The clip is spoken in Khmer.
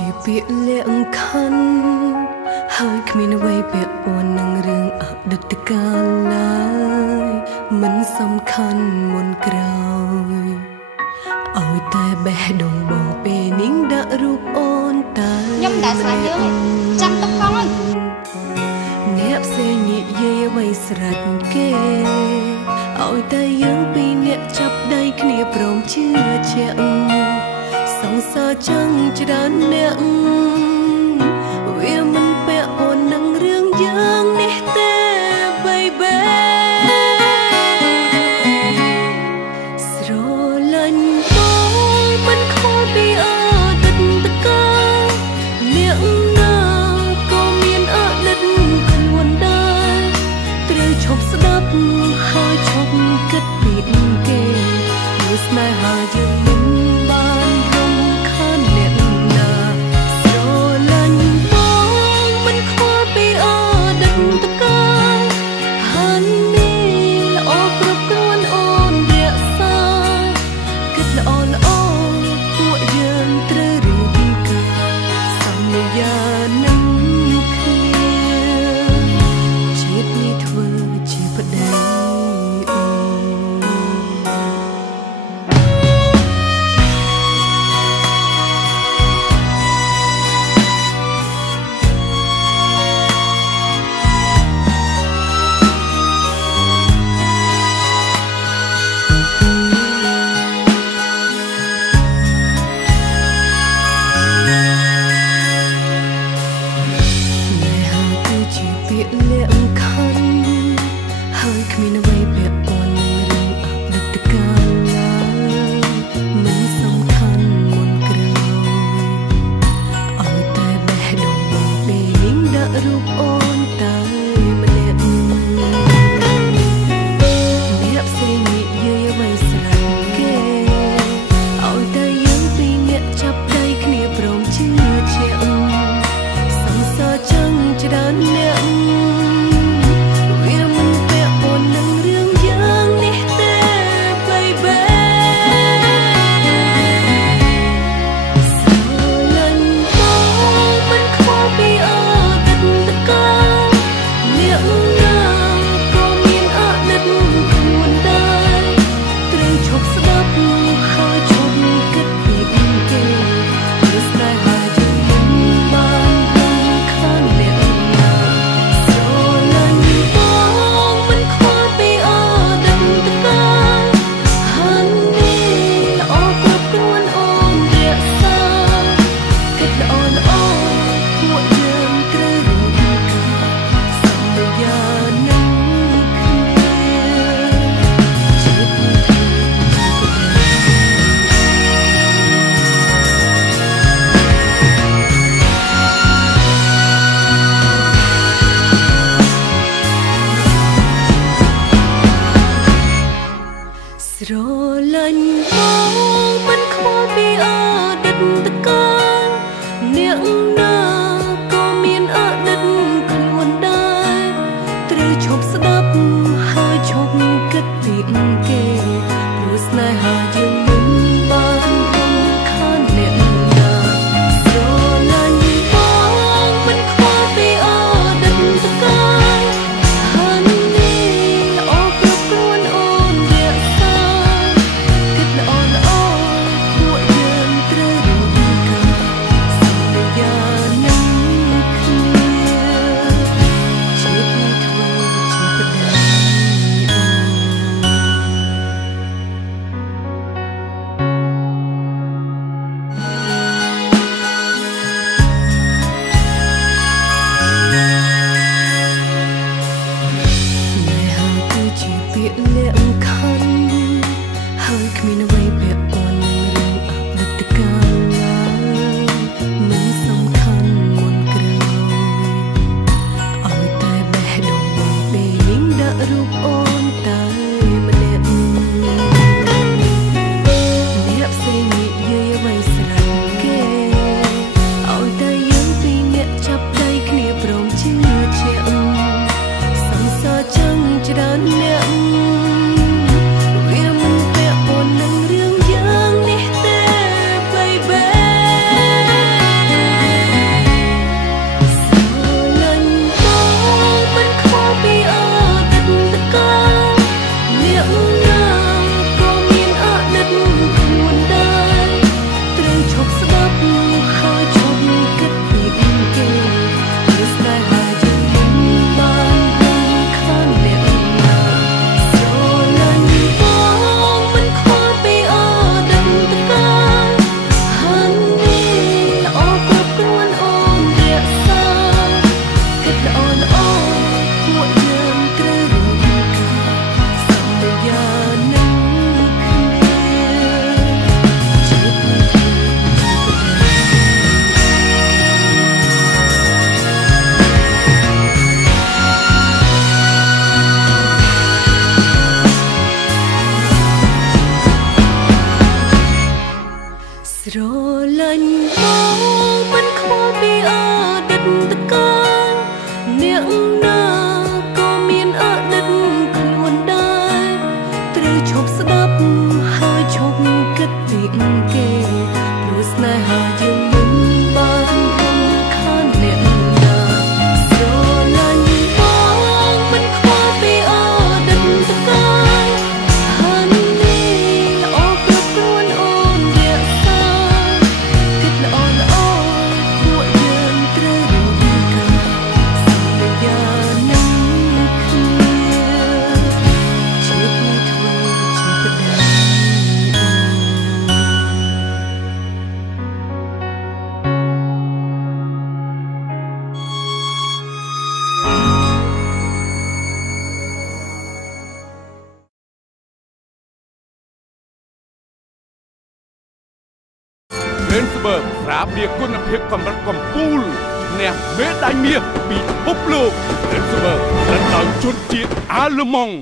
ជាពាក្យលាក់ខណ្ឌហើយគ្មានអ្វីពាក់ព័ន្ធនឹងរឿងអតីតកាលឡើយមិនសំខាន់មុនក្រោយឲ្យតែបេះដូងបងពេលនាងដាក់រូបអូនតែខ្ញុំមិនដែលស្លាញ់យើងចាំទុកផងហើយអ្នកផ្សេងនិយាយអ្វីស្រេចគេឲ្យតែយើងពីរអ្នកចាប់ដៃគ្នាព្រមជឿជាក់សង្សារចឹងច្រើនអ្នកវាមិនពាក់ព័ន្ធនឹងរឿងយើងនេះទេ baby ស្រលាញ់បងមិនខុសពីអតីតកាលអ្នកណាក៏មានអតីតខ្លួនដែរត្រូវឈប់ស្ដាប់ហើយឈប់គិតពីគេព្រោះស្នេហាយើងមិនបានរំខានអ្នកណាស្រលាញ់បងមិនខុសពីអតីតកាលហាននេះល្អគ្រប់គ្រាន់អូនរក្សាគិតល្អល្អពួកយើងត្រូវរៀបការសន្យានឹងគ្នាជាតិនេះធ្វើជាប្តីពាក្យលាក់ខណ្ឌហើយគ្មានអ្វីពាក់ព័ន្ធនឹងរឿងអតីតកាលឡើយមិនសំខាន់មុនក្រោយឲ្យតែបេះដូងបងពេលនាងដាក់រូបអូនតែម្នាក់អ្នកផ្សេងនិយាយអ្វីស្រេចគេឲ្យតែយើងពីរអ្នកចាប់ដៃគ្នាព្រមជឿជាក់សង្សារចឹងច្រើនអ្នក Flensburg ស្រាបៀរគុណភាពកម្រិតកំពូលអ្នកមេដាយមាសពិភពលោក Flensburg រំដោយជនជាតិអាល្លឺម៉ង់